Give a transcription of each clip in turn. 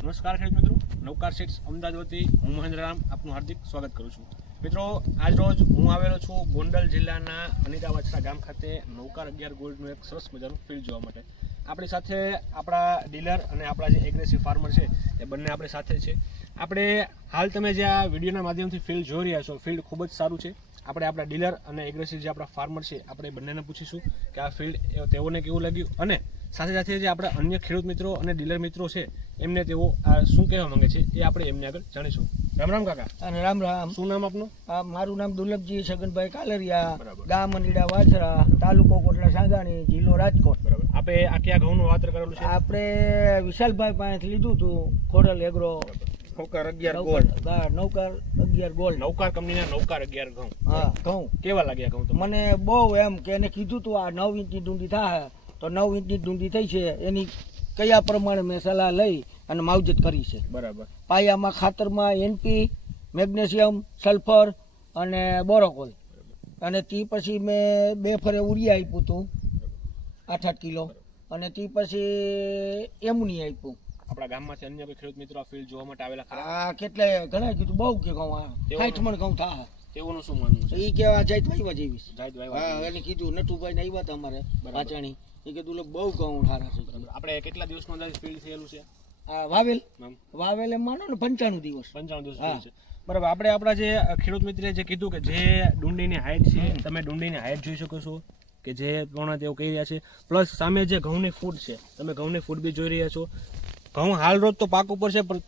નમસ્કાર ખેડૂત મિત્રો, નવકાર સીડ્સ અમદાવાદ વતી હું મહેન્દ્રરામ આપનું હાર્દિક સ્વાગત કરું છું. મિત્રો, આજ રોજ હું આવેલો છું ગોંડલ જિલ્લાના અનિતા વાછરા ગામ ખાતે નવકાર 11 ગોલ્ડનું એક સરસ મજાનું ફિલ્ડ જોવા માટે. આપણી સાથે આપણા ડીલર અને આપણા જે એગ્રેસિવ ફાર્મર છે એ બંને આપણી સાથે છે. આપણે હાલ તમે જે આ વિડીયોના માધ્યમથી ફિલ્ડ જોઈ રહ્યા છો, ફિલ્ડ ખૂબ જ સારું છે. આપણે આપણા ડીલર અને એગ્રેસિવ જે આપણા ફાર્મર છે આપણે બંનેને પૂછીશું કે આ ફિલ્ડ તેઓને કેવું લાગ્યું, અને સાથે સાથે જે આપણા અન્ય ખેડૂત મિત્રો અને ડીલર મિત્રો છે એમને તેઓ શું કહેવા માંગે છે એ આપણે એમને આગળ જાણીશું. રામ રામ કાકા. અને રામ રામ. શું નામ આપનું? મારું નામ દુર્લભજી છગનભાઈ કાલરિયા, ગામ અનીડા વાછરા, તાલુકો કોટડા સાંધાણી, જિલ્લો રાજકોટ. બરાબર. આપણે આ ક્યાં ઘઉંનું વાવેતર કરેલું છે? આપણે વિશાલભાઈ પાસેથી લીધું હતું, ખોડલ એગ્રો. નવકાર 11 ગોલ્ડ. નવકાર 11 ગોલ્ડ. નવકાર કંપનીના નવકાર 11 ઘઉં. હા, ઘઉં કેવા લાગ્યા ઘઉં તમને? મને બહુ એમ કે એને કીધું તું આ 9 ઇંચની ડુંડી થાય, તો 9 ઇંચની ડુંડી થઈ છે. એની કયા પ્રમાણે મેં સલાહ લઈ અને માવજત કરી છે. બરાબર. પાયામાં ખાતરમાં એનપી, મેગ્નેશિયમ, સલ્ફર અને બોરોકોલ, અને તે પછી મેં 2 ફરે ઉરિયા આપ્યું હતું 8-8 કિલો, અને તે પછી એમની આપ્યું. આપણા ગામમાંથી અન્ય કોઈ ખેડૂત મિત્રો આ ફિલ્ડ જોવા માટે આવેલા ખરા? આ કેટલાય ઘણા કીધું, બહુ કે ઘઉં આ 60 મણ ઘઉં થાય. તેઓનું શું માનવું છે? એ કેવા જાય તો આવ્યા જેવી. જાયદ ભાઈ હા, એને કીધું નટુભાઈ ને આવ્યા હતા અમારે પાચાણી, એ કીધું બહુ ઘઉં સારા છે. આપણે કેટલા દિવસમાં અંદાજે ફિલ્ડ થયેલું છે? આ વાવેલ એમ માનો ને 95 દિવસ. 95 દિવસ થયું છે. બરાબર. આપણે આપણા જે ખેડૂત મિત્રે જે કીધું કે જે ડુંડીની હાઈટ છે, તમે ડુંડીની હાઈટ જોઈ શકો છો કે જે પ્રમાણે તેઓ કહી રહ્યા છે. પ્લસ સામે જે ઘઉંની ફૂટ છે, તમે ઘઉંની ફૂટ બી જોઈ રહ્યા છો. ઘઉં હાલ રોજ તો પાક ઉપર છે, પણ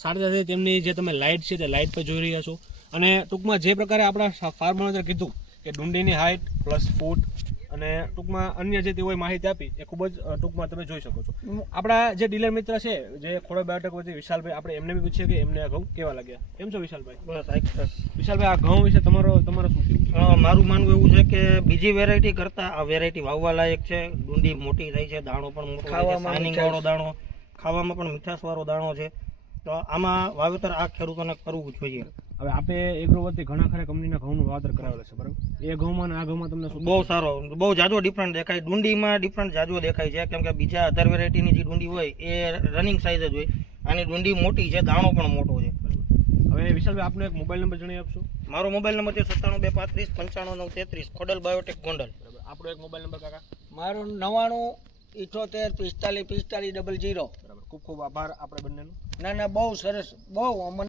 સાથે સાથે તેમની જે તમે લાઇટ છે તે લાઇટ પર જોઈ રહ્યા છો. અને ટૂંકમાં જે પ્રકારે આપણા ફાર્મરે કીધું કે ડુંડીની હાઈટ પ્લસ ફૂટ અને ટૂંકમાં અન્ય જે તેઓએ માહિતી આપી એ ખૂબ જ ટૂંકમાં તમે જોઈ શકો છો. આપણા જે ડીલર મિત્ર છે જે ખોડલ બાયોટેક વતી વિશાલભાઈ, આપણે એમને બી પૂછીએ કે એમને આ ઘઉં કેવા લાગ્યા. કેમ છો વિશાલભાઈ? બસ. વિશાલભાઈ, આ ઘઉં વિશે તમારું શું કહેવું? મારું માનવું એવું છે કે બીજી વેરાયટી કરતાં આ વેરાયટી વાવવા લાયક છે. ડુંડી મોટી થઈ છે, દાણો પણ મોટો થાય છે, શાઇનિંગ વાળો દાણો, ખાવામાં પણ મીઠાશ વાળો દાણો છે. તો આમાં વાવેતર આ ખેડૂતોને કરવું જોઈએ. હવે આપણે એગ્રો વતી ઘણા ખરા કંપનીના ઘઉંનું વાવેતર કરાવેલું છે, બરાબર? એ ઘઉંમાં અને આ ઘઉંમાં તમને શું? બહુ સારો, બહુ જાજો ડિફરન્ટ દેખાય. ડુંડીમાં ડિફરન્ટ જાજો દેખાય છે, કેમ કે બીજા અધર વેરાયટીની જે ડુંડી હોય એ રનિંગ સાઇઝ જ હોય. આની ડુંડી મોટી છે, દાણો પણ મોટો છે. હવે વિશાલભાઈ, આપનો એક મોબાઈલ નંબર જણાવી આપશો? મારો મોબાઈલ નંબર છે 97 235 95 33, ખોડલ બાયોટેક ગોંડલ. બરાબર. આપણો એક મોબાઈલ નંબર કાકા? મારું 99 78 45 45 00. બરાબર. ખૂબ ખૂબ આભાર આપણે બંનેનો. ના બહુ સરસ, બહુ અમને